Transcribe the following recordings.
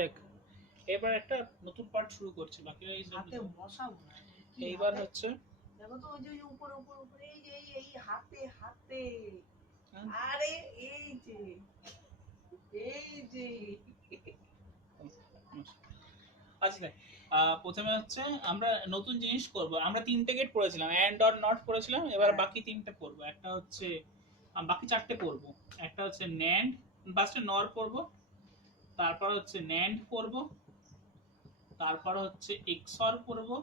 দেখ এবার একটা নতুন পার্ট শুরু করছি, বাকিরা এই হাতে বসাবো না এইবার হচ্ছে দেখো তো ওই যে উপরে উপরে উপরে এই যে এই হাতে হাতে হ্যাঁ? আরে এই যে এই যে আচ্ছা দেখ, প্রথমে হচ্ছে আমরা নতুন জিনিস করব। আমরা তিনটে গেট পড়েছিলাম, অ্যান্ড অর নট পড়েছিলাম, এবার বাকি তিনটে পড়বো। একটা হচ্ছে বাকি চারটে পড়বো। একটা হচ্ছে ন্যান্ড, ফার্স্টে নর পড়বো, তারপর হচ্ছে ন্যান্ড পড়বো, তারপর হচ্ছে এক্সর পড়বো,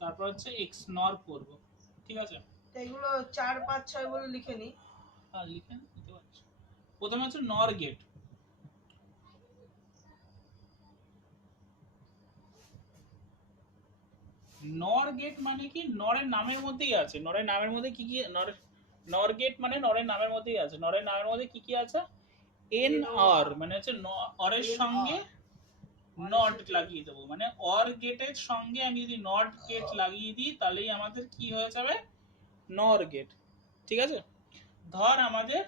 তারপর হচ্ছে এক্স নর পড়বো। ঠিক আছে, এগুলো 4 5 6 বলে লিখে নি। আর লিখে নিতে পারছি। প্রথমে হচ্ছে নর গেট। নর গেট মানে কি, নরের নামের মধ্যেই আছে। নরের নামের মধ্যে কি কি, নর গেট মানে নরের নামের মধ্যেই আছে। নরের নামের মধ্যে কি কি আছে, এন আর মানে হচ্ছে অরের সঙ্গে নট লাগিয়ে দেবো, মানে অর গেটের সঙ্গে আমি যদি নট গেট লাগিয়ে দিই তাহলেই আমাদের কি হয়ে যাবে, নর গেট। ঠিক আছে, ধর আমাদের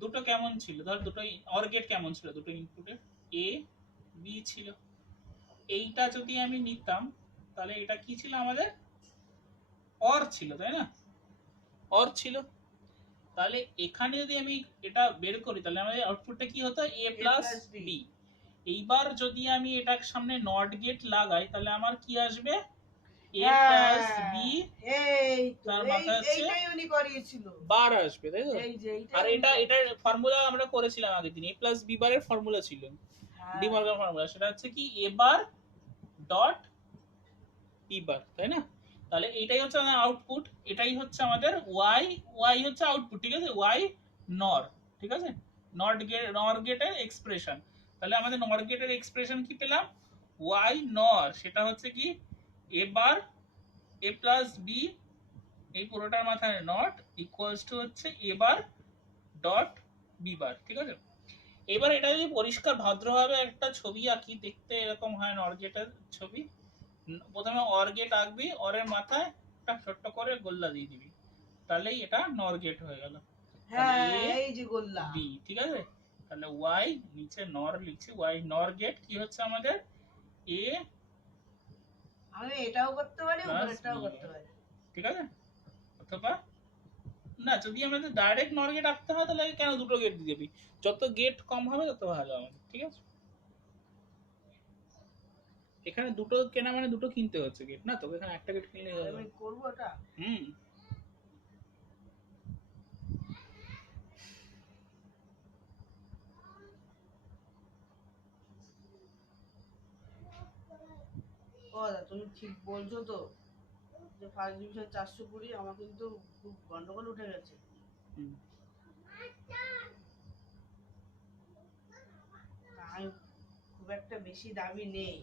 দুটো কেমন ছিল, ধর দুটোই অর গেট কেমন ছিল, দুটো ইনপুটের এ বি ছিল। এইটা যদি আমি নিতাম তাহলে এটা কি ছিল আমাদের, অর ছিল, তাই না, অর ছিল। তাহলে এখানে যদি আমি এটা বের করি তাহলে আমাদের আউটপুটটা কি হতো, এ প্লাস বি। এইবার যদি আমি এটার সামনে নট গেট লাগাই তাহলে আমার কি আসবে, এ প্লাস বি, এই তার মাথায় হচ্ছে এইটাই উনি করিয়েছিল, বার আসবে, তাই তো। এই যে আর এটা এটার ফর্মুলা আমরা করেছিলাম আগের দিন, এ প্লাস বি বারের ফর্মুলা ছিল, ডি মর্গান ফর্মুলা, সেটা হচ্ছে কি এ বার ডট বি বার, তাই না। তাহলে এটাই হচ্ছে আমাদের আউটপুট, এটাই হচ্ছে আমাদের ওয়াই, ওয়াই হচ্ছে আউটপুট। ঠিক আছে, ওয়াই নর, ঠিক আছে, নট গেট, নর গেটের এক্সপ্রেশন। তাহলে আমাদের নর গেটের এক্সপ্রেশন কি পেলাম, ওয়াই নর, সেটা হচ্ছে কি এ বার এ প্লাস বি, এই পুরোটার মাথায় নট ইকুয়ালস টু হচ্ছে এ বার ডট বি বার। ঠিক আছে, এবার এটা যদি পরিষ্কার ভদ্রভাবে একটা ছবি আঁকি, দেখতে এরকম হয় নর গেটের ছবি। প্রথমে অর গেট আঁকবি, অরের মাথায় একটা ছোট্ট করে গোল্লা দিয়ে দিবি, তাহলেই এটা নর গেট হয়ে গেল। এই যে গোল্লা বি, ঠিক আছে। তাহলে ওয়াই নিচে নর লিখছি, ওয়াই নর গেট কি হচ্ছে আমাদের এ, আমি এটাও করতে পারি উপরেরটাও করতে পারি, ঠিক আছে। অথবা না, যদি আমাদের ডাইরেক্ট নর গেট আঁকতে হয় তাহলে কেন দুটো গেট দিয়ে দিবি, যত গেট কম হবে তত ভালো আমাদের। ঠিক আছে, এখানে দুটো কেনা মানে দুটো কিনতে হচ্ছে গেট, না তোকে এখানে একটা গেট কিনলে হবে। আমি করব এটা, ও দাদা তুমি ঠিক বলছো তো, যে ফার্স্ট ডিভিশন 420, আমার কিন্তু খুব গন্ডগোল উঠে গেছে। আমি খুব একটা বেশি দাবি নেই,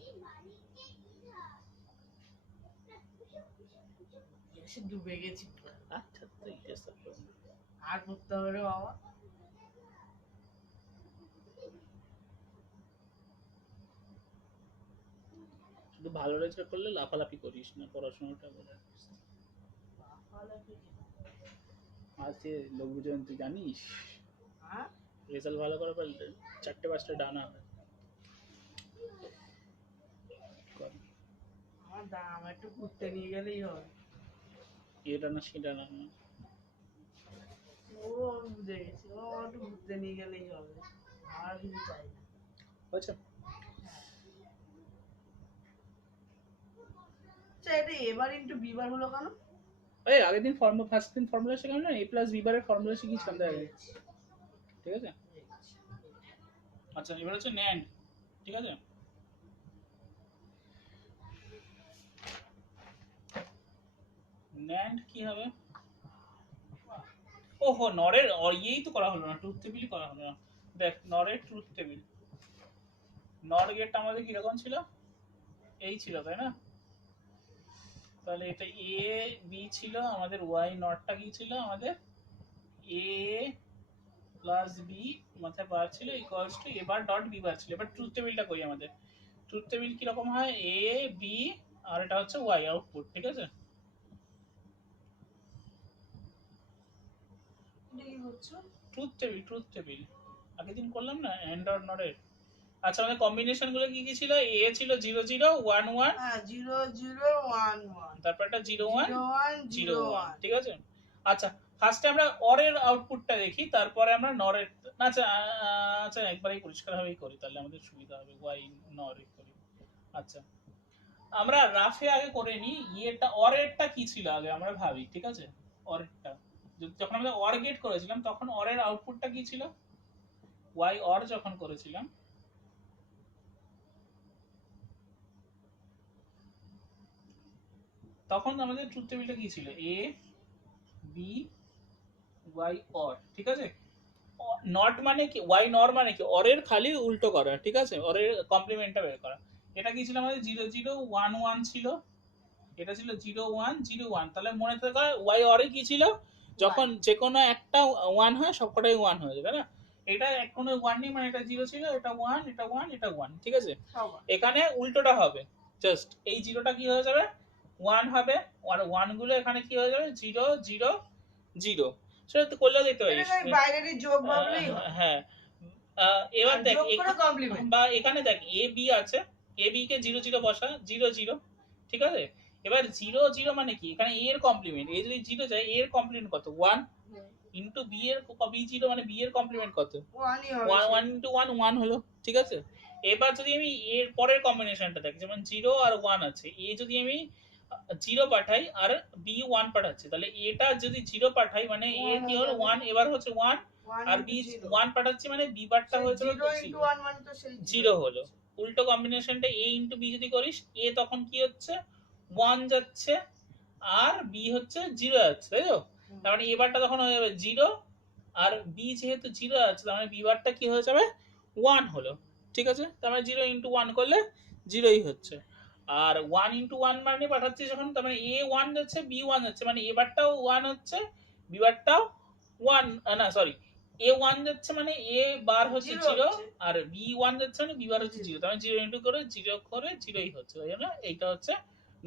এসে ডুবে গেছি। আচ্ছা আর করতে হবে রে বাবা। শুধু ভালো রেজাল্ট করলে লাফালাফি করিস না, পড়াশোনাটা বলে আছে লোকজন, তুই জানিস রেজাল্ট ভালো করার পর 4টে 5টে ডানা হয়। আমার একটু ঘুরতে নিয়ে গেলেই হবে, এটা না সেটা না, ও আমি বুঝে গেছি, ও একটু ঘুরতে নিয়ে গেলেই হবে, আর কিছু চাই না। আচ্ছা আচ্ছা এটা এবার ইনটু বিবার হলো কেন? এই আগের দিন ফার্স্ট দিন ফর্মুলা শেখালাম না, এ প্লাস বি বারের ফর্মুলা শিখিয়েছিলাম দেখ। ঠিক আছে, আচ্ছা এবার হচ্ছে ন্যান্ড। ঠিক আছে, ন্যান্ড কি হবে, ওহো নরের ইয়েই তো করা হলো না, ট্রুথ টেবিলই করা হলো না। দেখ নরের ট্রুথ টেবিল, নর গেটটা আমাদের কিরকম ছিল, এই ছিল, তাই না। তাহলে এটা এ বি ছিল, আমাদের ওয়াই নটটা কি ছিল, আমাদের এ প্লাস বি মাথায় বার ছিল equals to A bar dot b bar ছিল। এবার ট্রুথ টেবিলটা করি, আমাদের ট্রুথ টেবিল কিরকম হয়, এ বি আর এটা হচ্ছে ওয়াই আউটপুট। ঠিক আছে, ট্রুথ টেবিল আগের দিন করলাম না, অ্যান্ড অর নরের, আচ্ছা আমাদের কম্বিনেশন গুলো কি কি ছিল? এ ছিল 0 0 1 1, হ্যাঁ 0 0 1 1 তারপর একটা 0 1 0 1 0 0 1, 1। ঠিক আছে। আচ্ছা ফার্স্টে আমরা অরের আউটপুটটা দেখি, তারপরে আমরা নরের, আচ্ছা আচ্ছা একবারই পরিষ্কার ভাবেই করি তাহলে আমাদের সুবিধা হবে, ওয়াই নরে করি। আচ্ছা আমরা রাফে আগে করে নিই, ইয়েটা অরেরটা কি ছিল আগে আমরা ভাবি, ঠিক আছে। অরেরটা যখন আমরা অর গেট করেছিলাম তখন অরের আউটপুটটা কি ছিল, ওয়াই অর যখন করেছিলাম তখন আমাদের ট্রুথ টেবিলটা কি ছিল, এ বি ওয়াই অর, ঠিক আছে। নট মানে কি, ওয়াই নর মানে কি, অরের খালি উল্টো করা, ঠিক আছে, অরের কমপ্লিমেন্টটা বের করা। এটা কি ছিল আমাদের 0 0 1 1 ছিল, এটা ছিল 0 1 0 1, তাহলে মনে থাকা ওয়াই অরে কি ছিল, যখন যে কোনো একটা 1 হয় সবকটাই 1 হয়ে যাবে না। এটা কোনো 1 নেই মানে এটা 0 ছিল, এটা 1 এটা 1 এটা 1, ঠিক আছে। এখানে উল্টোটা হবে, জাস্ট এই জিরোটা কি হয়ে যাবে 1 হবে, আর 1 গুলো এখানে কি হয়ে যাবে 0 0 0, সেটা তো করলেও দেখতে পারিস বাইনারি যোগ ভাবলেই হয়। হ্যাঁ এবার দেখ যোগ করে কমপ্লিমেন্ট, বা এখানে দেখ এ বি আছে, এ বি কে 0 0 বসা 0 0, ঠিক আছে। এবার 0 0 মানে কি, এখানে এ এর কমপ্লিমেন্ট, এ যদি 0 যায় এ এর কমপ্লিমেন্ট কত 1 ইনটু বি এর, বি 0 মানে বি এর কমপ্লিমেন্ট কত 1 ই হবে 1 1 ইনটু 1 1 হলো, ঠিক আছে। এবার যদি আমি এর পরের কম্বিনেশনটা দেখি, যেমন 0 আর 1 আছে, এ যদি আমি 0 পাঠাই আর বি 1 পাঠাচ্ছে, তাহলে এটা যদি 0 পাঠাই মানে এ কি হলো 1, এবার হচ্ছে 1, আর বি 1 পাঠাচ্ছি মানে বি বারটা হয়েছে 0 ইনটু 1 মানে তো সেই 0 হলো। উল্টো কম্বিনেশনটা এ ইনটু বি যদি করিস, এ তখন কি হচ্ছে 1 যাচ্ছে আর বি হচ্ছে 0 যাচ্ছে, তাই তো। তার মানে এবারটা তখন হয়ে যাবে 0, আর বি যেহেতু 0 আছে তার মানে বি বারটা কি হয়ে যাবে 1 হলো, ঠিক আছে। তার মানে 0 ইনটু 1 করলে 0ই হচ্ছে, আর 1 ইনটু 1 মানে পাঠাচ্ছি যখন, তার মানে এ 1 যাচ্ছে বি 1 যাচ্ছে, মানে এ বারটাও 1 হচ্ছে বি বারটাও 1, না সরি, এ 1 যাচ্ছে মানে এ বার হচ্ছে 0, আর বি 1 যাচ্ছে মানে বি বার হচ্ছে 0, তার মানে 0 ইনটু করে 0 করে 0ই হচ্ছে, তাই জন্য এইটা হচ্ছে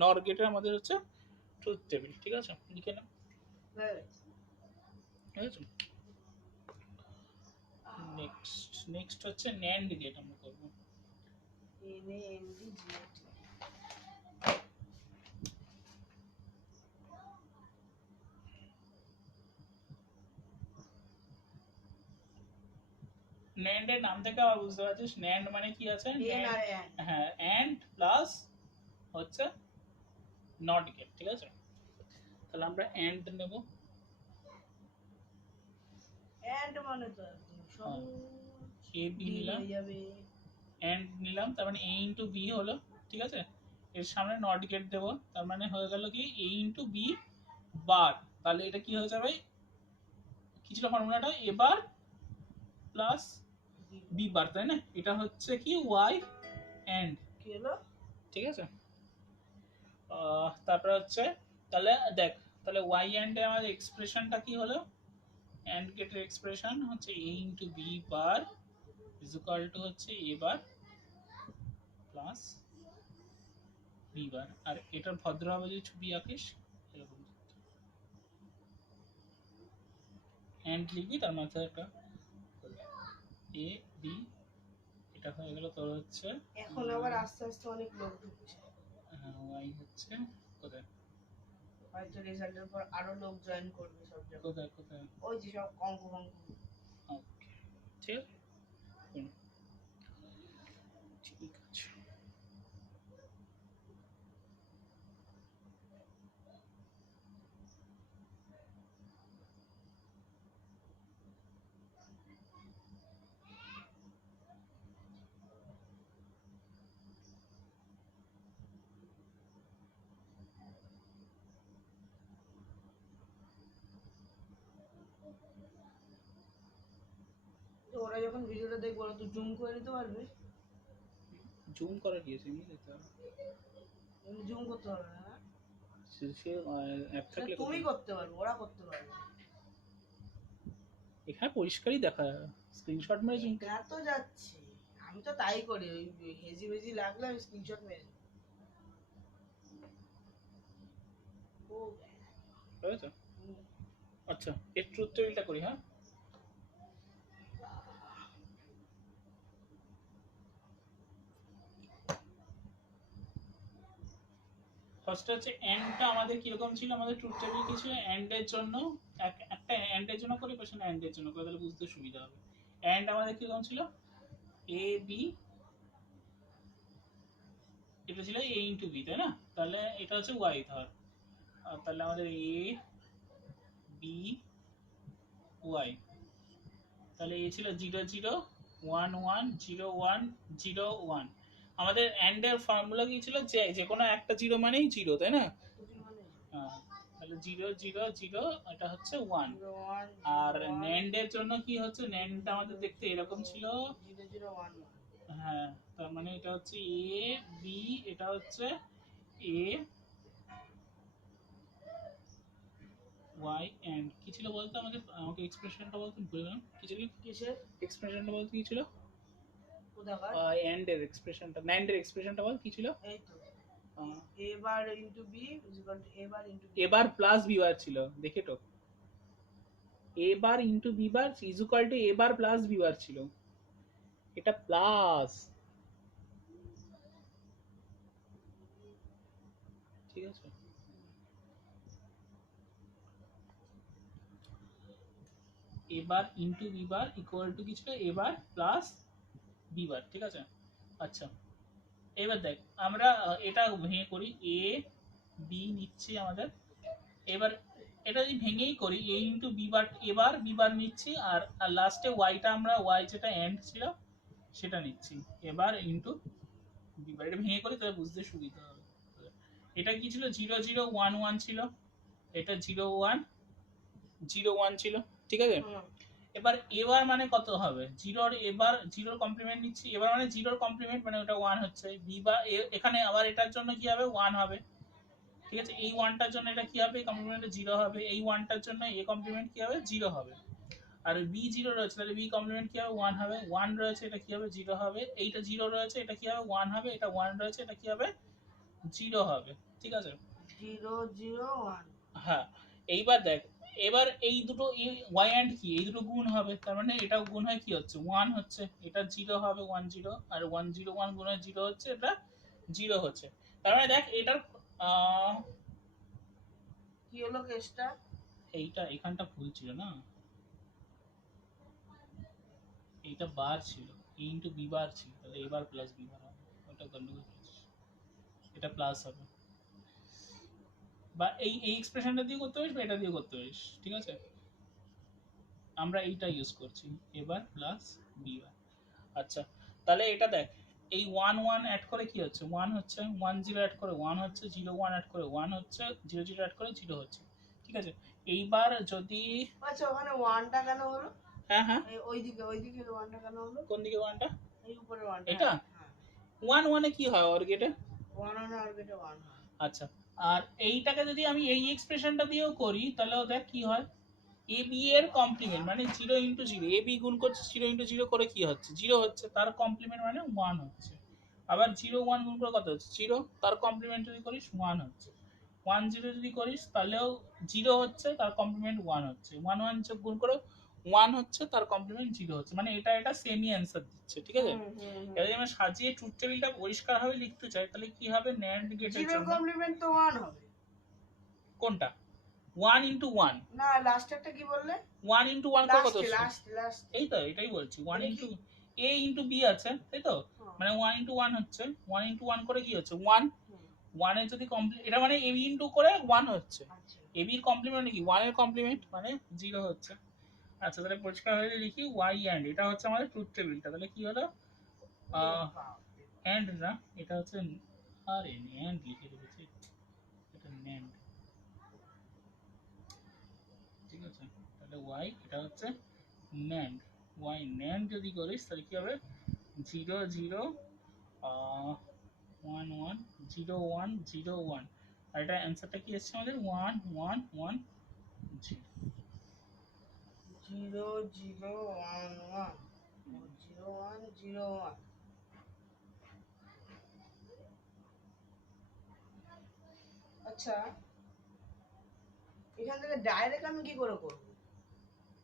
নর গেটের আমাদের হচ্ছে ট্রুথ টেবিল, ঠিক আছে। লিখে নাও, ঠিক আছে। নেক্সট হচ্ছে ন্যান্ড গেট আমরা করব। ন্যান্ড এর নাম থেকে আবার বুঝতে পারছিস ন্যান্ড মানে কি আছে, হ্যাঁ এন্ড প্লাস হচ্ছে নট গেট, ঠিক আছে। তাহলে আমরা এন্ড নেব, এন্ড মানে তো এ বি নিলাম, এন্ড নিলাম, তার মানে এ ইনটু বি হলো, ঠিক আছে। এর সামনে নট গেট দেব, তার মানে হয়ে গেল কি এ ইনটু বি বার, তাহলে এটা কি হয়ে যাবে, কি ছিল ফর্মুলাটা, এ বার প্লাস বি বার, তাই না। এটা হচ্ছে কি ওয়াই এন্ড, কি হলো, ঠিক আছে। তারপর হচ্ছে তাহলে দেখ, তাহলে ওয়াই এন্ড এ আমাদের এক্সপ্রেশনটা কি হলো, এন্ড গেটের এক্সপ্রেশন হচ্ছে A into B bar is equal to হচ্ছে এ বার প্লাস বি বার, আর এটার ভদ্রভাবে যদি ছবি আঁকিস এরকম এন্ড লিখবি, তার মাঝে একটা এ বি, এটা হয়ে গেল তোর হচ্ছে, এখন আবার আস্তে আস্তে অনেক লোক ঢুকছে, ওয়াই হচ্ছে কোথায়, হয়তো রেজাল্টের পর আরো লোক জয়েন করবে সব জায়গায়, কোথায় কোথায়, ওই যে সব অঙ্ক ওকে ঠিক আছে, ঠিক আছে। তো ওরা যখন ভিডিওটা দেখবে ওরা তো জুম করে নিতে পারবে, জুম করা গিয়েছে এমনি দেখতে হবে, এমনি জুম করতে পারবে না, সে অ্যাপ থাকলে তুমি করতে পারবে, ওরা করতে পারবে, এখানে পরিষ্কারই দেখা যায়, স্ক্রিনশট মেরে জুম দেখা তো যাচ্ছে, আমি তো তাই করি, ওই হেজি বেজি লাগলে আমি স্ক্রিনশট মেরে নিই। ও হয়েছে। আচ্ছা এর ট্রুথ টেবিলটা করি, হ্যাঁ। ফার্স্ট হচ্ছে এন্ডটা আমাদের কিরকম ছিল, আমাদের ট্রুথ টেবিল কি ছিল, এন্ড এর জন্য একটা এন্ড এর জন্য করি, পেছনে এন্ড এর জন্য করি, তাহলে বুঝতে সুবিধা হবে। এন্ড আমাদের কিরকম ছিল, এ বি, এটা ছিল এ ইন্টু বি, তাই না? তাহলে এটা হচ্ছে ওয়াই ধর, তাহলে আমাদের এ বি ওয়াই, তাহলে এ ছিল 0 0 1 1 0 1 0 1। আমাদের এন্ড এর ফর্মুলা কি ছিল, যে যে কোনো একটা জিরো মানেই জিরো, তাই না? হ্যাঁ, তাহলে 0 0 0 এটা হচ্ছে 1। আর ন্যান্ড এর জন্য কি হচ্ছে, ন্যান্ডটা আমাদের দেখতে এরকম ছিল, 0 0 1 1। হ্যাঁ, তার মানে এটা হচ্ছে এ বি, এটা হচ্ছে এ ওয়াই এন্ড কি ছিল বলতো, আমাকে এক্সপ্রেশনটা বলতে ভুলে গেলাম, কি ছিল কিসের এক্সপ্রেশনটা বলতে, কি ছিল কোথাকার? এন্ড এর এক্সপ্রেশনটা, ন্যান্ড এর এক্সপ্রেশনটা বল কি ছিল? এই তো a bar into b is equal to a bar into A bar plus B bar ছিল, দেখে তো, A bar into B bar is equal to A bar plus B bar ছিল, এটা প্লাস, ঠিক আছে? A bar into B bar equal to কি ছিল, এ bar plus B বার, ঠিক আছে? আচ্ছা, এবার দেখ আমরা এটা ভেঙে করি, এ বি নিচ্ছি আমাদের, এবার এটা যদি ভেঙেই করি, এ ইনটু বি বার, এবার বি বার নিচ্ছি, আর লাস্টে ওয়াইটা আমরা, ওয়াই যেটা এন্ড ছিল সেটা নিচ্ছি, এবার ইনটু বি বার। এটা ভেঙে করি তাহলে বুঝতে সুবিধা হবে। এটা কি ছিল, 0 0 1 1 ছিল, এটা 0 1 0 1 ছিল, ঠিক আছে? এবার এবার মানে কত হবে, জিরোর এবার জিরোর কমপ্লিমেন্ট নিচ্ছি, এবার মানে জিরোর কমপ্লিমেন্ট মানে ওটা 1 হচ্ছে, বি বা এখানে আবার এটার জন্য কি হবে, 1 হবে, ঠিক আছে? এই 1টার জন্য এটা কি হবে, কমপ্লিমেন্টে 0 হবে, এই 1টার জন্য এ কমপ্লিমেন্ট কি হবে, 0 হবে। আর বি 0 রয়েছে, তাহলে বি কমপ্লিমেন্ট কি হবে, 1 হবে, 1 রয়েছে এটা কি হবে, 0 হবে, এইটা 0 রয়েছে এটা কি হবে, 1 হবে, এটা 1 রয়েছে এটা কি হবে, 0 হবে, ঠিক আছে? 0 0 1। হ্যাঁ, এইবার দেখ, এবার এই দুটো ওয়াই এন্ড কি, এই দুটো গুণ হবে, তার মানে এটাও গুণ হয় কি হচ্ছে, 1 হচ্ছে, এটা 0 হবে 1 0, আর 1 0 1 গুণ হয় 0 হচ্ছে, এটা 0 হচ্ছে। তার মানে দেখ এটার কি হলো কেসটা? এইটা এখানটা ভুল ছিল না, এইটা বার ছিল, এ ইনটু বি বার ছিল, তাহলে এ বার প্লাস বি বার হবে, ওটা গন্ডগোল করেছিস, এটা প্লাস হবে, বা এই এক্সপ্রেশনটা দিয়ে করতে পারিস বা এটা দিয়ে করতে পারিস, ঠিক আছে? আমরা এইটা ইউজ করছি, এবার প্লাস বি বার। আচ্ছা, তাহলে এটা দেখ, এই 1 1 অ্যাড করে কি হচ্ছে, 1 হচ্ছে, 1 0 অ্যাড করে 1 হচ্ছে, 0 1 অ্যাড করে 1 হচ্ছে, 0 0 অ্যাড করে 0 হচ্ছে, ঠিক আছে? এইবার যদি, আচ্ছা ওখানে 1টা কেন হলো? হ্যাঁ হ্যাঁ, ওইদিকে 1টা কেন হলো? কোন দিকে 1টা, এই উপরে 1টা, এটা 1 1 এ কি হয় অর গেটে, 1 1 আর গেটে 1 হয়। আচ্ছা, আর এইটাকে যদি আমি এই এক্সপ্রেশনটা দিয়েও করি তাহলে দেখ কি হয়, এ বি এর কমপ্লিমেন্ট মানে 0 ইনটু 0, এ বি গুণ করছে 0 ইনটু 0 করে কি হচ্ছে, 0 হচ্ছে, তার কমপ্লিমেন্ট মানে 1 হচ্ছে। আবার 0 1 গুণ করে কত হচ্ছে, 0, তার কমপ্লিমেন্ট যদি করিস 1 হচ্ছে। 1 0 যদি করিস তাহলেও 0 হচ্ছে, তার কমপ্লিমেন্ট 1 হচ্ছে। 1 1 যোগ গুণ করে 1 হচ্ছে, তার কমপ্লিমেন্ট 0 হচ্ছে, মানে এটা সেমি অ্যান্সার দিচ্ছে, ঠিক আছে? এবার যদি আমরা সাজিয়ে ট্রুথ টেবিলটা পরিষ্কারভাবে লিখতে চাই তাহলে কি হবে, ন্যান্ড গেটের 0 জন্য কমপ্লিমেন্ট তো 1 হবে। কোনটা, 1 ইনটু 1, না লাস্টেরটা কি বললে, 1 ইনটু 1 কত হচ্ছে, লাস্ট এই তো এটাই বলছি, 1 এটা ইনটু কি? এ ইনটু বি আছে, তাই তো? হ্যাঁ। মানে 1 ইনটু 1 হচ্ছে, 1 ইনটু 1 করে কি হচ্ছে 1, 1 এর যদি কমপ্লিট, এটা মানে এ বি ইনটু করে 1 হচ্ছে, আচ্ছা এ বির কমপ্লিমেন্ট কি 1 এর কমপ্লিমেন্ট মানে 0 হচ্ছে। আচ্ছা, তাহলে পরিষ্কার হয়ে লিখি ওয়াই এন্ড, এটা হচ্ছে আমাদের ট্রুথ টেবিলটা, তাহলে কি হলো, এন্ড না, এটা হচ্ছে, আরে এন্ড লিখে রেখেছি, এটা ন্যান্ড, ঠিক আছে? তাহলে ওয়াই, এটা হচ্ছে ন্যান্ড, ওয়াই ন্যান্ড যদি করিস তাহলে কি হবে, 0 0 1 1 0 1 0 1, আর এটা অ্যান্সারটা কি এসছে আমাদের 1 1 1 0। 0 0 1 1 0 1 0 1। আচ্ছা এখান থেকে ডাইরেক্ট আমি কি করে করব?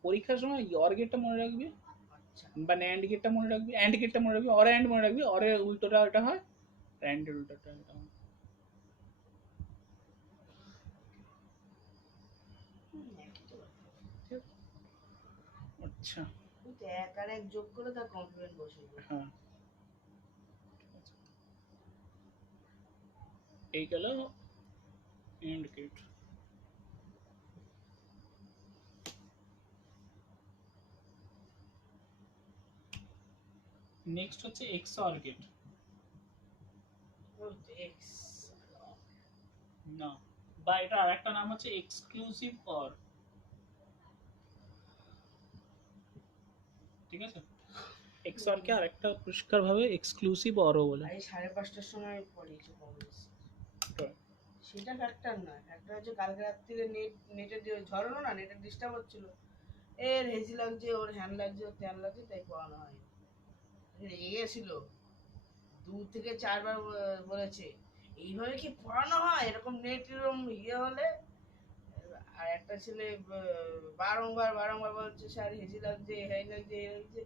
পরীক্ষার সময় অর গেটটা মনে রাখবি, আচ্ছা বা ন্যান্ড গেটটা মনে রাখবি, অ্যান্ড গেটটা মনে রাখবি, অর অ্যান্ড মনে রাখবি, অরের উল্টোটা এটা হয়, অ্যান্ডের উল্টোটা এটা হয়। আচ্ছা কিন্তু এক আর এক যোগ করে তার কমপ্লিমেন্ট বসে যায়। হ্যাঁ এই গেল এন্ড গেট। নেক্সট হচ্ছে এক্সঅর গেট। এক্স না, বা এটা আরেকটা নাম হচ্ছে এক্সক্লুসিভ অর। ঠিক আছে, এক্সঅর কে আরেকটা পরিষ্কার ভাবে এক্সক্লুসিভ অরও বলে। এই 5:30টার সময় পড়িয়েছে কংগ্রেস। সেটা ফ্যাক্টর না, ফ্যাক্টর হচ্ছে কালকে রাত্রিরে নেটের ঝড় হলো না, নেটের ডিস্টার্ব হচ্ছিল, এর হেজি লাগছে, ওর হ্যান লাগছে, ওর ত্যান লাগছে, তাই পড়ানো হয়নি। রেগে গেছিল, 2 থেকে 4 বার বলেছে এইভাবে কি পড়ানো হয়, এরকম নেট এরকম ইয়ে হলে। আর একটা ছেলে বারংবার বারংবার বলছে স্যার হেজি লাগছে, হেই লাগছে, এই লাগছে।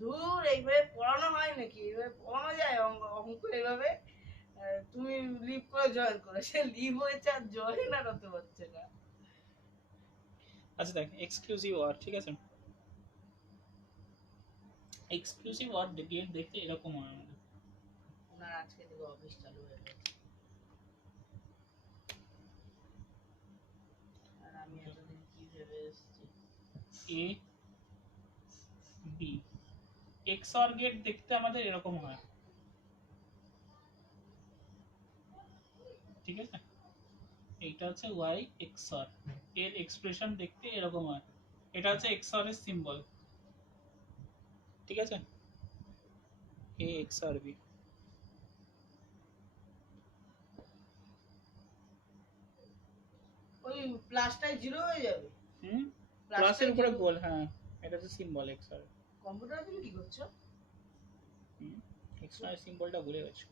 ধুর, এইভাবে পড়ানো হয় নাকি, এইভাবে পড়ানো যায় অঙ্ক অঙ্ক এইভাবে? তুমি লিভ করে জয়েন করো, সে লিভ হয়েছে আর জয়েন আর হতে পারছে না। আচ্ছা দেখ, এক্সক্লুসিভ অর, ঠিক আছে, এক্সক্লুসিভ অর গেট দেখতে এরকম হয় আমাদের। ওনার আজকে থেকে অফিস চালু হয়ে গেছে, আর আমি এতদিন কি ভেবে এসেছি। এ বি এক্সঅর গেট দেখতে আমাদের এরকম হয়, ঠিক আছে, এইটা হচ্ছে ওয়াই এক্সঅর, এর এক্সপ্রেশন দেখতে এরকম হয়, এটা হচ্ছে এক্সঅর এর সিম্বল, ঠিক আছে, এ এক্সঅর বি। ওই প্লাসটাই জিরো হয়ে যাবে, হুম, প্লাসের প্লাসটাই উপরে জিরো। গোল, হ্যাঁ এটা হচ্ছে সিম্বল এক্সঅর। কম্পিউটার তুমি কি করছো? হুম, এক্সঅর এর সিম্বলটা ভুলে গেছো।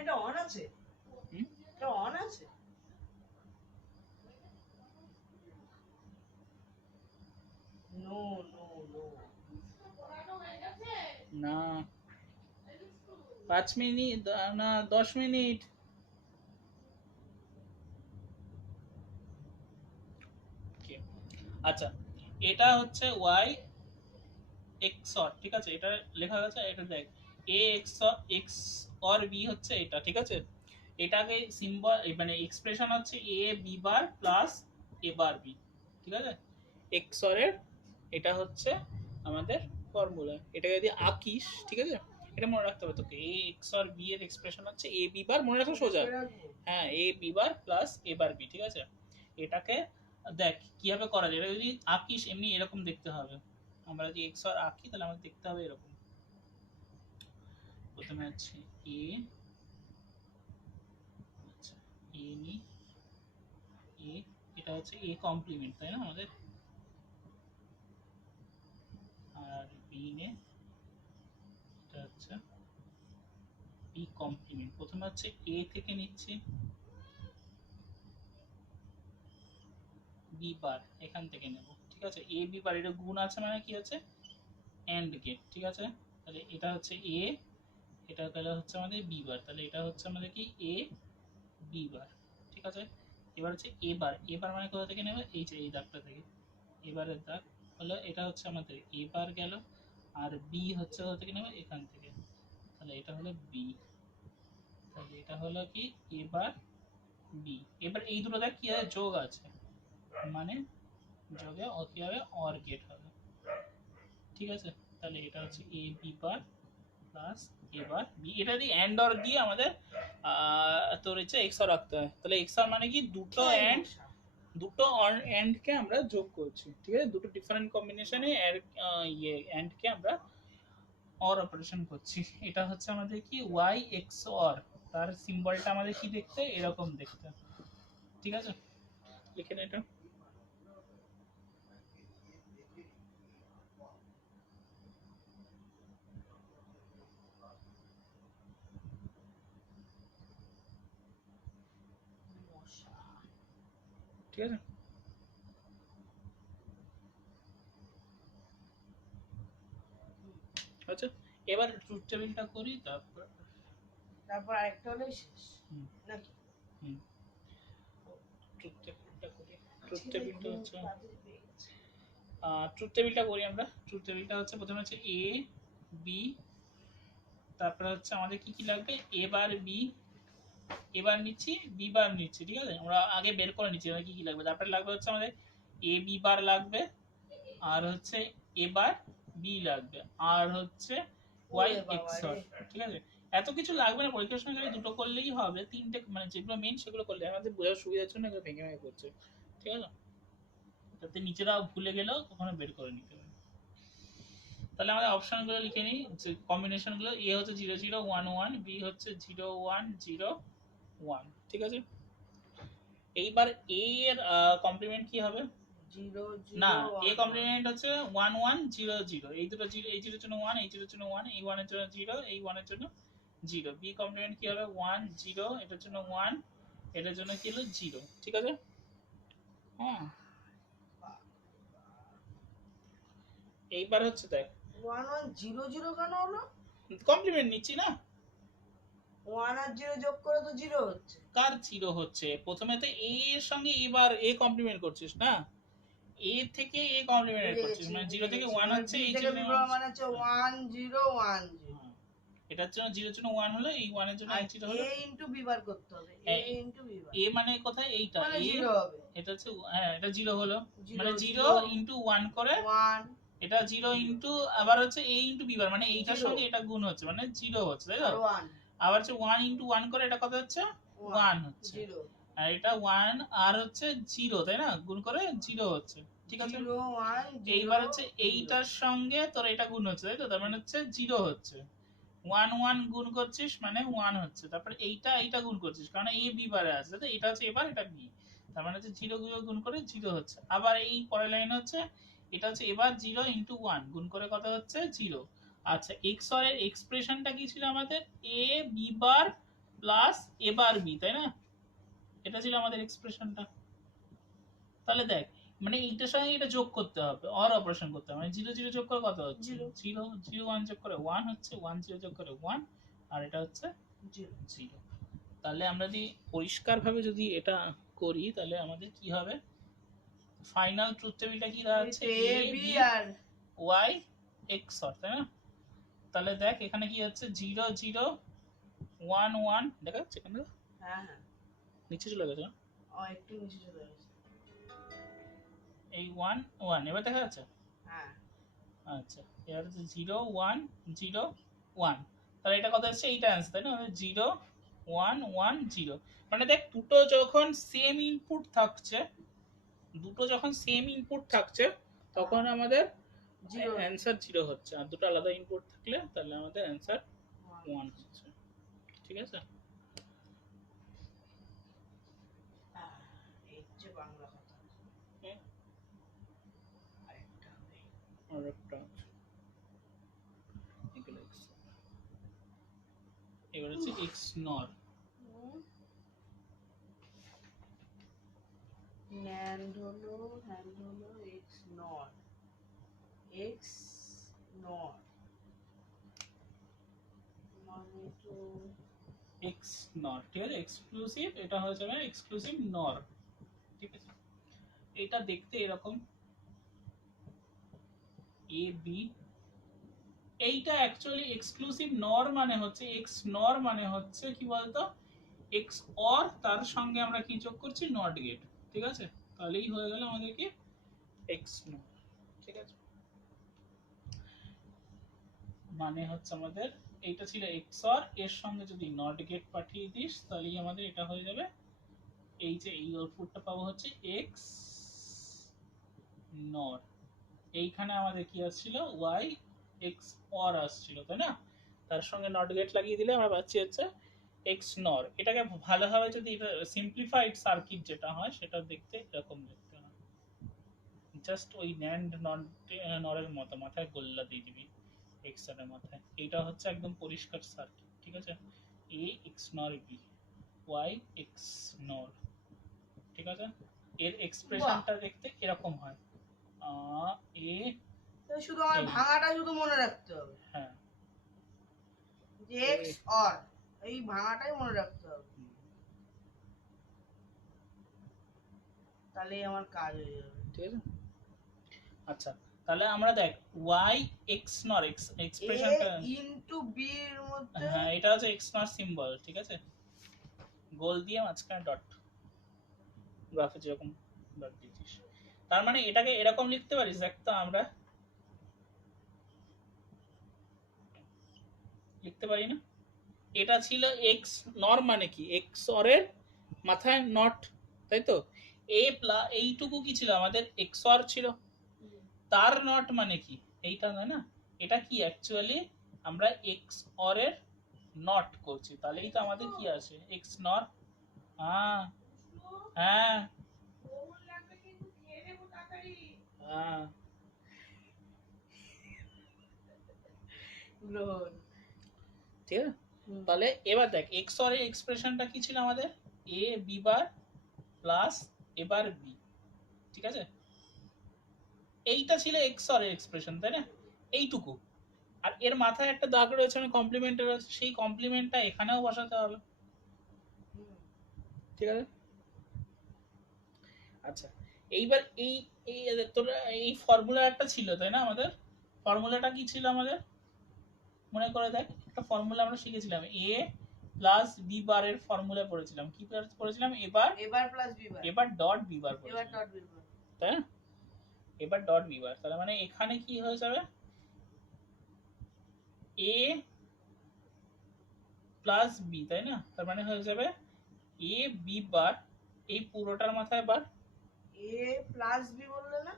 এটা অন আছে, হুম, এটা অন আছে। নো নো নো, না 5 মিনিট না 10 মিনিট। Okay, আচ্ছা এটা হচ্ছে ওয়াই এক্সঅর, ঠিক আছে, এটা লেখা গেছে, এটা দেখ এ এক্স অর বি হচ্ছে এটা, ঠিক আছে, এটাকে সিম্বল মানে এক্সপ্রেশন হচ্ছে A B bar plus A bar B, ঠিক আছে, এক্সঅর এর এটা হচ্ছে আমাদের ফর্মুলা, এটা যদি আঁকিস, ঠিক আছে, এটা মনে রাখতে হবে তোকে, এ এক্সঅর বি এর এক্সপ্রেশন হচ্ছে এ বি বার, মনে রাখো সোজা, হ্যাঁ A B bar plus A bar B, ঠিক আছে, এটাকে দেখ কিভাবে করা যায়, এটা যদি আঁকিস এমনি এরকম দেখতে হবে, আমরা যদি এক্স আর আঁকি তাহলে আমাদের দেখতে হবে এরকম, প্রথমে হচ্ছে এ, আচ্ছা এ নি, এ, এটা হচ্ছে এ কমপ্লিমেন্ট তাই না আমাদের, আর বি নে, এটা হচ্ছে বি কমপ্লিমেন্ট, প্রথমে হচ্ছে এ থেকে নিচ্ছি, বি বার এখান থেকে নেব, ঠিক আছে, এ বি বার এটা গুণ আছে মানে কি হচ্ছে এন্ড গেট, ঠিক আছে, তাহলে এটা হচ্ছে এ, এটা তাহলে হচ্ছে আমাদের বি বার, তাহলে এটা হচ্ছে আমাদের কি এ বি বার, ঠিক আছে, এবার হচ্ছে এবার, এবার মানে কোথা থেকে নেবে, এই যে এই দাগটা থেকে, এবারের দাগ হলো এটা হচ্ছে আমাদের এবার গেল, আর বি হচ্ছে কোথা থেকে নেবে, এখান থেকে, তাহলে এটা হলো বি, তাহলে এটা হলো কি এবার বি, এবার এই দুটো দেখ কি আছে, যোগ আছে, মানে যোগে কি হবে, অর গেট হবে, ঠিক আছে, তাহলে এটা হচ্ছে এ বি বার প্লাস এবার বি, এটা দিয়ে এন্ড অর দিয়ে আমাদের তোর হচ্ছে এক্সর রাখতে হয়, তাহলে এক্সর মানে কি দুটো এন্ড, দুটো এন্ড কে আমরা যোগ করছি, ঠিক আছে, দুটো ডিফারেন্ট কম্বিনেশনে ইয়ে এন্ড কে আমরা অর অপারেশন করছি, এটা হচ্ছে আমাদের কি ওয়াই এক্স অর, তার সিম্বলটা আমাদের কি দেখতে এরকম দেখতে, ঠিক আছে, লিখে নে এটা। ঠিক আছে, আচ্ছা এবার ট্রুথ টেবিলটা করি, তারপর তারপর আরেকটা হলেই শেষ হুম নাকি? হুম ট্রুথ টেবিলটা করি, ট্রুথ টেবিলটা হচ্ছে ট্রুথ টেবিলটা করি আমরা। ট্রুথ টেবিলটা হচ্ছে প্রথমে হচ্ছে এ বি, তারপরে হচ্ছে আমাদের কি কি লাগবে, এ বার বি, এবার নিচ্ছি বি বার নিচ্ছি, ঠিক আছে, আমরা আগে বের করে নিচ্ছি কি কি লাগবে। তারপরে লাগবে হচ্ছে আমাদের এ বি বার লাগবে, আর হচ্ছে এবার বি লাগবে, আর হচ্ছে ওয়াই ওরে বাবা এক্সর, রে। ঠিক আছে। এত কিছু লাগবে না, পরীক্ষার সময় খালি দুটো করলেই হবে, তিনটে মানে যেগুলো মেইন সেগুলো করলে আমাদের বোঝার সুবিধার জন্য এগুলো ভেঙে ভেঙে করছে, ঠিক আছে, যাতে নিচেরা ভুলে গেলেও কখনো বের করে নিতে পারে। তাহলে আমাদের অপশনগুলো লিখে নিই, যে কম্বিনেশনগুলো, এ হচ্ছে 0011, বি হচ্ছে 0101, ঠিক আছে। এইবার এ এর কমপ্লিমেন্ট কি হবে, 0 না 0 এ 1 কমপ্লিমেন্ট হচ্ছে 1100, এই দুটো জিরো, এই জিরোর জন্য 1, এই জিরোর জন্য 1, এই 1 এর জন্য 0, এই 1 এর জন্য 0। বি কমপ্লিমেন্ট কি হবে 1 0, এটার জন্য 1, এটার জন্য কি হলো 0, ঠিক আছে। হ্যাঁ, এইবার হচ্ছে দেখ 1 1 0 0 কেন হলো? কমপ্লিমেন্ট নিচ্ছি না, 1 আর 0 যোগ করে তো 0 হচ্ছে। কার 0 হচ্ছে, প্রথমে তো এ এর সঙ্গে এবার এ কমপ্লিমেন্ট করছিস না, এ থেকে এ কমপ্লিমেন্ট বুঝে করছিস, গেছি, মানে বুঝে 0 থেকে গেছি। 1 এবার হচ্ছে, বি এই থেকে 0 বি মানে হচ্ছে 1 0 1 0। এটার জন্য 0 এর জন্য 1 হলো, এই 1 এর জন্য আর এই 0 হলো। a ইনটু বি বার করতে হবে, a হ্যাঁ, ইনটু বি বার এ মানে কোথায়, এইটা মানে এ, 0 হবে। এটা হচ্ছে হ্যাঁ এটা 0 হলো, 0 মানে 0 0 ইনটু 1 করে, 1 এটা 0 ইনটু আবার হচ্ছে a ইনটু b বার, মানে এইটার 0 সঙ্গে এটা গুণ হচ্ছে, মানে 0 হচ্ছে, তাই তো। আর 1 আবার হচ্ছে 1 ইনটু 1 করে, এটা কত হচ্ছে 1 হচ্ছে, 0 আর এটা 1 আর হচ্ছে 0, তাই না, গুণ করে 0 হচ্ছে, ঠিক আছে। 0 1 0। এইবার হচ্ছে এইটার সঙ্গে তোর এটা গুণ হচ্ছে, তাই তো, তার মানে হচ্ছে 0 হচ্ছে, 1 1 গুণ করছিস মানে 1 হচ্ছে, তারপর এইটা এইটা গুণ করছিস কারণ এ বি বারে আছে, তাই তো, এটা হচ্ছে এবার, এটা বি, তার মানে হচ্ছে 0 গুণ করে 0 হচ্ছে। আবার এই পরের লাইন হচ্ছে এটা হচ্ছে এবার 0 ইনটু 1 গুণ করে কত হচ্ছে 0। আচ্ছা এক্সর এর এক্সপ্রেশনটা কি ছিল আমাদের, A B bar plus A bar B, তাই না, এটা ছিল আমাদের এক্সপ্রেশনটা। তাহলে দেখ, মানে এইটার সঙ্গে এটা যোগ করতে হবে, অর অপারেশন করতে হবে, মানে 0 0 যোগ করে কত হচ্ছে 0 0 0 1 যোগ করে 1 হচ্ছে, 1 0 যোগ করে 1, আর এটা হচ্ছে 0। 0। তাহলে আমরা যদি পরিষ্কারভাবে যদি এটা করি তাহলে আমাদের কি হবে, ফাইনাল ট্রুথ টেবিলটা কি দাঁড়াচ্ছে, a b আর ওয়াই এক্স অর, তাই না। তাহলে দেখ এখানে কি হচ্ছে 0 0 1 1, দেখা যাচ্ছে এখানে হ্যাঁ হ্যাঁ, নিচে চলে গেছে না? ও একটু নিচে চলে গেছে। এই 1 1 এবার দেখা যাচ্ছে। হ্যাঁ আচ্ছা এবার হচ্ছে 0 1 0 1, তাহলে এটা কত আসছে, এইটা অ্যান্সার, তাই না, 0 1 1 0। মানে দেখ দুটো যখন সেম ইনপুট থাকছে, দুটো যখন সেম ইনপুট থাকছে তখন আমাদের 0 অ্যান্সার 0 হচ্ছে, আর দুটো আলাদা ইনপুট থাকলে তাহলে আমাদের অ্যান্সার 1 হচ্ছে, ঠিক আছে। এই যে বাংলা কথা। হ্যাঁ, আরেকটা হবে। আর একটা আছে, এগুলো X। এবার হচ্ছে এক্স নর, ন্যান্ড হলো x নট, x নট মানে তো এক্স নর, ঠিক আছে, এক্সক্লুসিভ, এটা হয়ে যাবে এক্সক্লুসিভ নর, ঠিক আছে। এটা দেখতে এরকম এ বি, এইটা অ্যাকচুয়ালি এক্সক্লুসিভ নর মানে হচ্ছে, এক্স নর মানে হচ্ছে কি বলতো, এক্স অর তার সঙ্গে আমরা কি যোগ করছি, নট গেট, ঠিক আছে, তাহলেই হয়ে গেল আমাদের কি এক্স নর, ঠিক আছে। মানে হচ্ছে আমাদের এইটা ছিল এক্স অর, এর সঙ্গে যদি নট গেট পাঠিয়ে দিস তাহলেই আমাদের এটা হয়ে যাবে, এই যে এই আউটপুটটা পাবো হচ্ছে এক্স নর, এইখানে আমাদের কি আসছিল ওয়াই এক্স অর আসছিল, তাই না, তার সঙ্গে নট গেট লাগিয়ে দিলে আমরা পাচ্ছি হচ্ছে এক্স নর। এটাকে ভালোভাবে যদি এটা সিম্পলিফাইড সার্কিট যেটা হয় সেটা দেখতে এরকম দেখতে হয়, জাস্ট ওই ন্যান্ড নরের মতো মাথায় গোল্লা দিয়ে দিবি এক্স এর মাথায়, এইটা হচ্ছে একদম পরিষ্কার সার্কিট, ঠিক আছে, A X NOR B Y X NOR, ঠিক আছে। এর এক্সপ্রেশনটা দেখতে এরকম হয়, এ, শুধু আমার ভাঙাটা শুধু মনে রাখতে হবে, হ্যাঁ যে এক্স অর, এই ভাঙাটাই মনে রাখতে হবে, তাহলেই আমার কাজ হয়ে যাবে, ঠিক আছে। আচ্ছা তাহলে আমরা দেখ y x নর x এ এক্সপ্রেশনটা, ইনটু বি এর মধ্যে হ্যাঁ এটা হচ্ছে x নর সিম্বল, ঠিক আছে, গোল দিয়ে মাঝখানে ডট, গ্রাফে যেরকম ডট দিয়েছিস। তার মানে এটাকে এরকম লিখতে পারিস, দেখ তো আমরা লিখতে পারি না, এটা ছিল এক্স নর মানে কি এক্স অরের মাথায় নট, তাই তো, এ প্লাস এইটুকু কি ছিল আমাদের এক্স অর ছিল, তার নট মানে কি এইটা, তাই না, এটা কি অ্যাকচুয়ালি আমরা এক্স অরের নট করছি, তাহলেই তো আমাদের কি আছে এক্স নর। হ্যাঁ হ্যাঁ হ্যাঁ গ্রহণ। ঠিক আছে। তাহলে এবার দেখ এক্স অর এর এক্সপ্রেশনটা কি ছিল আমাদের, এ বি বার প্লাস এবার বি, ঠিক আছে, এইটা ছিল এক্স অর এর এক্সপ্রেশন, তাই না, এইটুকু, আর এর মাথায় একটা দাগ রয়েছে মানে কমপ্লিমেন্টের আছে, সেই কমপ্লিমেন্টটা এখানেও বসাতে হবে, ঠিক আছে। আচ্ছা এইবার এই এই তোর এই ফর্মুলা একটা ছিল তাই না আমাদের, ফর্মুলাটা কি ছিল আমাদের মনে করে দেখ, একটা ফর্মুলা আমরা শিখেছিলাম, এ প্লাস বি বারের ফর্মুলা পড়েছিলাম, কি পড়েছিলাম, এবার এবার প্লাস বি বার, এবার ডট বি বার এবার পড়েছিলাম, ডট বি বার, তাই না, এবার ডট বি বার, তাহলে মানে এখানে কি হয়ে যাবে, এ প্লাস বি, তাই না, তার মানে হয়ে যাবে এ বি বার, এই পুরোটার মাথায় বার, এ প্লাস বি বললে না,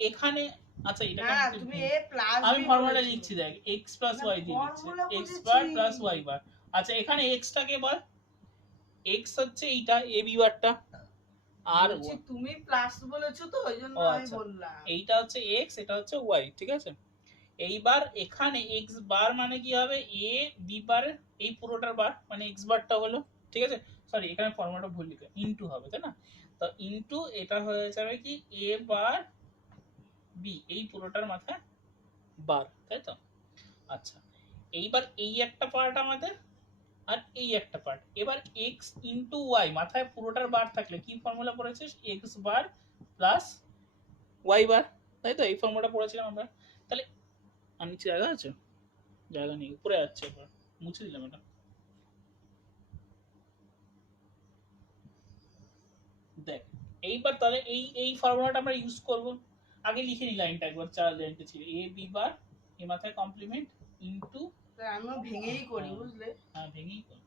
এখানে আচ্ছা এটা না তুমি এ প্লাস আমি বি ফর্মুলাটা বলেছো। লিখছি দেখ x প্লাস না, y দিয়ে লিখছি formula x বুঝেছি। বার প্লাস y বার, আচ্ছা এখানে x টাকে বল, x হচ্ছে এইটা a b বারটা, আর বলছি তুমি প্লাস বলেছো তো ওই জন্য ও আমি আচ্ছা বললাম এইটা হচ্ছে x, এটা হচ্ছে y, ঠিক আছে। এইবার এখানে x বার মানে কি হবে, a b বার, এই পুরোটার বার মানে x বারটা হলো, ঠিক আছে, সরি এখানে ফর্মুলাটা ভুল লিখে ইনটু হবে, তাই না, তো ইনটু এটা হয়ে যাবে কি a বার b, এই পুরোটার মাথায় বার, তাই তো। আচ্ছা এইবার এই একটা পার্ট আমাদের, আর এই একটা পার্ট, এবার x ইনটু y, মাথায় পুরোটার বার থাকলে কি ফর্মুলা পড়েছিস, x বার প্লাস y বার, তাই তো, এই ফর্মুলাটা পড়েছিলাম আমরা। তাহলে আর নিচে জায়গা আছে, জায়গা নেই, উপরে আছে, এবার মুছে দিলাম এটা, দেখ এইবার তাহলে এই এই ফর্মুলাটা আমরা ইউজ করব, আগে লিখে নি লাইনটা একবার, চার লাইনটা ছিল এ বি বার, এ মাথায় কমপ্লিমেন্ট ইনটু, তাই আমিও ভেঙেই করি বুঝলে, হ্যাঁ ভেঙেই কর,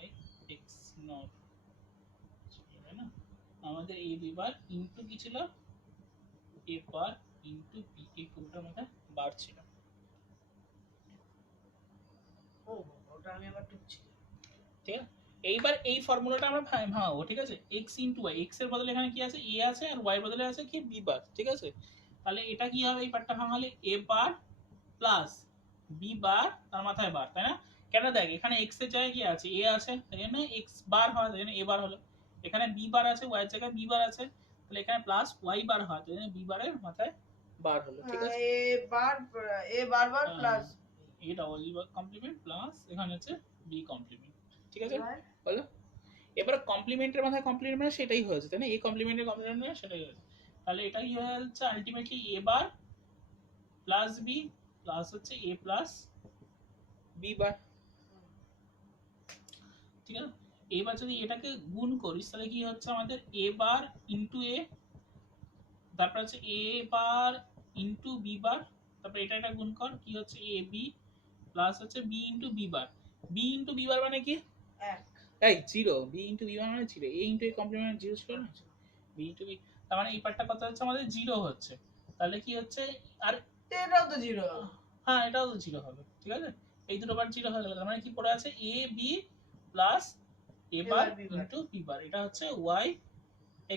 y x নট, তাই না, আমাদের এ বি বার ইনটু কি ছিল, এ বার ইনটু বি, এই পুরোটার মধ্যে বার ছিল, ও ওটা আমি আবার টুকছি, ঠিক আছে। এইবার এই ফর্মুলাটা আমরা ভাঙাবো, ঠিক আছে, x ইনটু y, x এর বদলে এখানে কি আছে a আছে, আর y এর বদলে আছে কি b বার, ঠিক আছে, তাহলে এটা কি হবে, এই পার্টটা ভাঙালে a বার প্লাস b বার, তার মাথায় বার, তাই না, কেন দেখ এখানে x এর জায়গায় কি আছে, a আছে, তাই জন্য x বার হয়, তাই জন্য a বার হলো, এখানে b বার আছে, y এর জায়গায় b বার আছে, তাহলে এখানে প্লাস y বার হয়, তাই জন্য b বারের মাথায় বার হলো, ঠিক আছে, A bar, A bar bar plus A double B complement plus এখানে হচ্ছে বি কমপ্লিমেন্ট, ঠিক আছে, বলো, এবার কমপ্লিমেন্টের মাথায় কমপ্লিমেন্ট মানে সেটাই হয়েছে, তাই না, এই কমপ্লিমেন্টের কমপ্লিমেন্ট মানে সেটাই হয়েছে, তাহলে এটা কি হয়ে যাচ্ছে আলটিমেটলি এ বার প্লাস বি প্লাস হচ্ছে এ প্লাস বি বার, ঠিক আছে। এবার যদি এটাকে গুণ করিস তাহলে কি হচ্ছে আমাদের এ বার ইনটু এ, তারপর হচ্ছে এ বার ইনটু বি বার, তারপর এটা এটা গুণ কর কি হচ্ছে এ বি প্লাস হচ্ছে B into B bar, B into B bar মানে কি, এক, এই zero, B into B bar মানে zero, A into A complement zero ছিল না, বি ইনটু বি, তার মানে এই পার্টটা কত হচ্ছে আমাদের জিরো হচ্ছে, তাহলে কি হচ্ছে, আর এটাও তো জিরো, হ্যাঁ এটাও তো জিরো হবে, ঠিক আছে, এই দুটো বার জিরো হয়ে গেল, তার মানে কি পড়ে আছে এ বি প্লাস এ বার ইনটু বি বার, এটা হচ্ছে y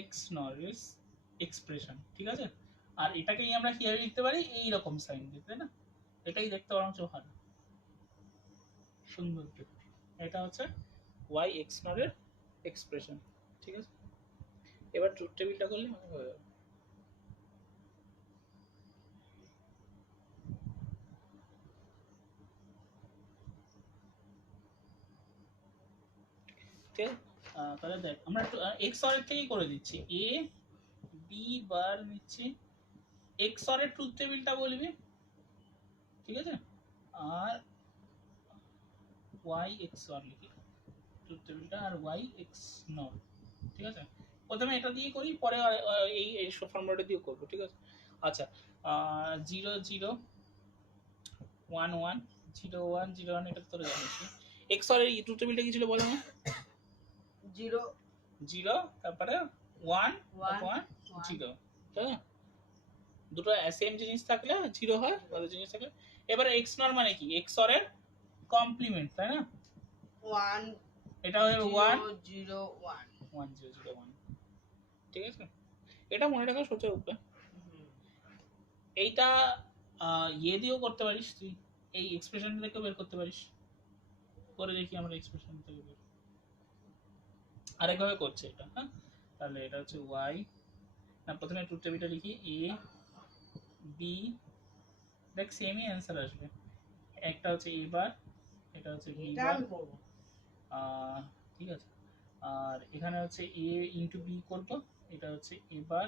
x নর এর এক্সপ্রেশন, ঠিক আছে, আর এটাকেই আমরা কিভাবে লিখতে পারি, এই রকম সাইন দিয়ে, তাই না, এটাই দেখতে বরঞ্চ ভালো সুন্দর দেখতে, এটা হচ্ছে y x নর এর এক্সপ্রেশন, ঠিক আছে, এবার ট্রুথ টেবিলটা করলে হয়ে যাবে, ঠিক আছে, তাহলে দেখ আমরা x অর এর থেকেই করে দিচ্ছি, a b বি বার নিচ্ছি, XOR এর ট্রুথ টেবিলটা বলবি, ঠিক আছে, আর y XOR লিখি ট্রুথ টেবিলটা, আর y XNOR, ঠিক আছে। প্রথমে এটা দিয়ে করি, পরে এই ফর্মুলাটা দিয়ে করবো, ঠিক আছে। আচ্ছা, 0 0 1 1 0 1 0 1, এটা তোরা জানিস। XOR এর ট্রুথ টেবিলটা কি ছিল বলো না? 0 0 তারপরে 1 1 0, তাই না? দুটো সেম জিনিস থাকলে 0 হয়, আলাদা জিনিস থাকলে। এবারে XNOR মানে কি? XOR এর কমপ্লিমেন্ট, তাই না? 1 এটা হয়ে 1 0 1, 1 0 0 1, ঠিক আছে। এটা মনে রাখার সোজা উপায়। এইটা ইয়ে দিয়েও করতে পারিস তুই, এই এক্সপ্রেশন থেকে বের করতে পারিস। করে দেখি আমরা এক্সপ্রেশন থেকে বের, আরেকভাবে করছে এটা, হ্যাঁ। তাহলে এটা হচ্ছে y, না প্রথমে ট্রুথ টেবিলটা লিখি, a b, দেখ সেমই অ্যান্সার আসবে। একটা হচ্ছে a বার, এটা হচ্ছে b এটা বার, আমি করব। ঠিক আছে। আর এখানে হচ্ছে a ইনটু b করব, এটা হচ্ছে a বার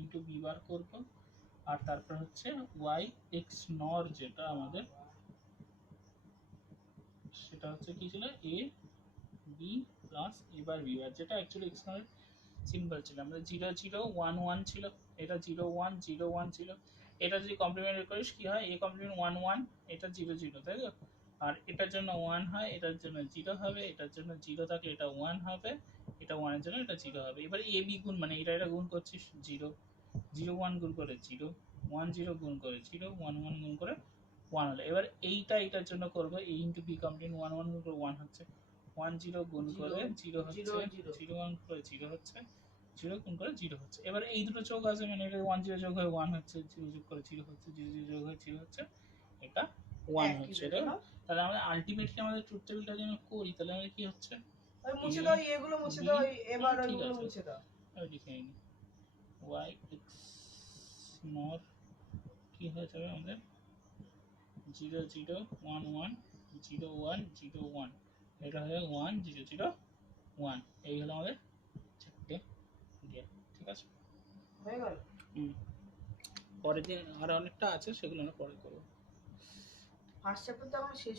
ইনটু b বার করব, আর তারপর হচ্ছে y XNOR যেটা আমাদের, সেটা হচ্ছে কি ছিল, a b plus a bar b বার, যেটা অ্যাকচুয়ালি XNOR সিম্বল ছিল। আমাদের 0 0 1 1 ছিল, এটা 0 1 0 1 ছিল। এটা যদি কমপ্লিমেন্ট করিস কি হয়, a কমপ্লিমেন্ট 1 1, এটা 0 0, তাই তো। আর এটার জন্য 1 হয়, এটার জন্য 0 হবে, এটার জন্য 0 থাকলে এটা 1 হবে, এটা 1 এর জন্য এটা 0 হবে। এবারে a b গুণ, মানে এটা গুণ করছিস, 0 0 1 গুণ করে 0 1 0 গুণ করে 0 1 1 গুণ করে 1 হলো। এবার এইটা এটার জন্য করব, a ইনটু b কমপ্লিমেন্ট 1 1 গুণ করে 1 হচ্ছে, 1 0 গুণ করে 0 হচ্ছে, 0 1 করে 0 হচ্ছে, 0 গুণ করে 0 হচ্ছে। এবার এই দুটো যোগ আছে, মানে এটা 1 0 যোগ হয়ে 1 হচ্ছে, 0 যোগ করে 0 হচ্ছে, 0 0 যোগ হয়ে 0 হচ্ছে, এটা 1 হচ্ছে। তাহলে আমরা আলটিমেটলি আমাদের ট্রুথ টেবিলটা যেন করি, তাহলে আমাদের কি হচ্ছে, ওই মুছে দাও, এগুলো মুছে দাও, এবার ওইগুলো মুছে দাও। আমি লিখে নিই, y XNOR কি হয়ে যাবে আমাদের, 0 0 1 1 0 1 0 1, এটা হয়ে 1 0 0 1, এই হলো আমাদের চারটে দিয়ে, ঠিক আছে। হয়ে গেল। পরের দিন আর অনেকটা আছে, সেগুলো আমরা পরে করবো। ফার্স্ট চ্যাপ্টার তো আমার শেষ